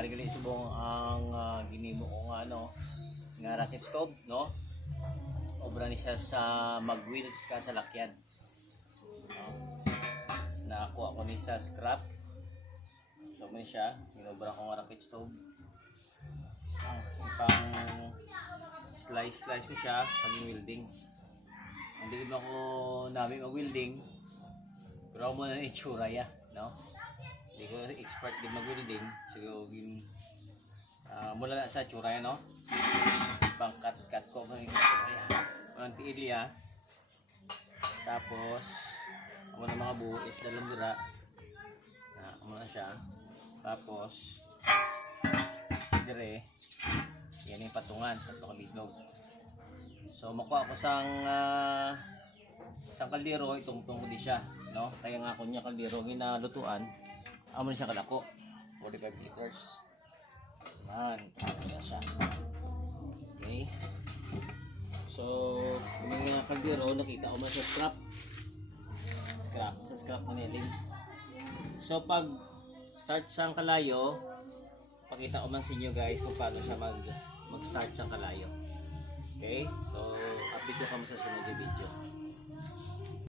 Ari gali subong ang ginimo ko nga nga rocket stove, no? Obra ni siya sa mag-wheels ka sa lakyan. No? Nakuha ko ni sa scrap. So man siya, ginobra ko nga rocket stove. Pang slice ko siya pag welding. Hindi ko ako namin mag-welding. Pero ako muna na itsura ya, no? Hindi ko expert din mag-welding. So, mula na sa itsura ya, no? Pang cut ko ng itsura ya. Walang tiilya. Tapos, ako na mga buo is dalang dira. Ako na siya. Tapos, dire, yan yung patungan sa pakalidnog. So makuha ko sang kaldero, itong di siya, no? Kaya nga ako niya kaldero ginalutuan, amo siya kadako, 45 liters. Man, ano siya. Okay. So, yung mga kaldero nakita ko man sa scrap na niling. So pag start sang kalayo, pakita ko man sa inyo guys kung paano siya mag-start sang kalayo. Okay? So, update ko kami sa sunod na video.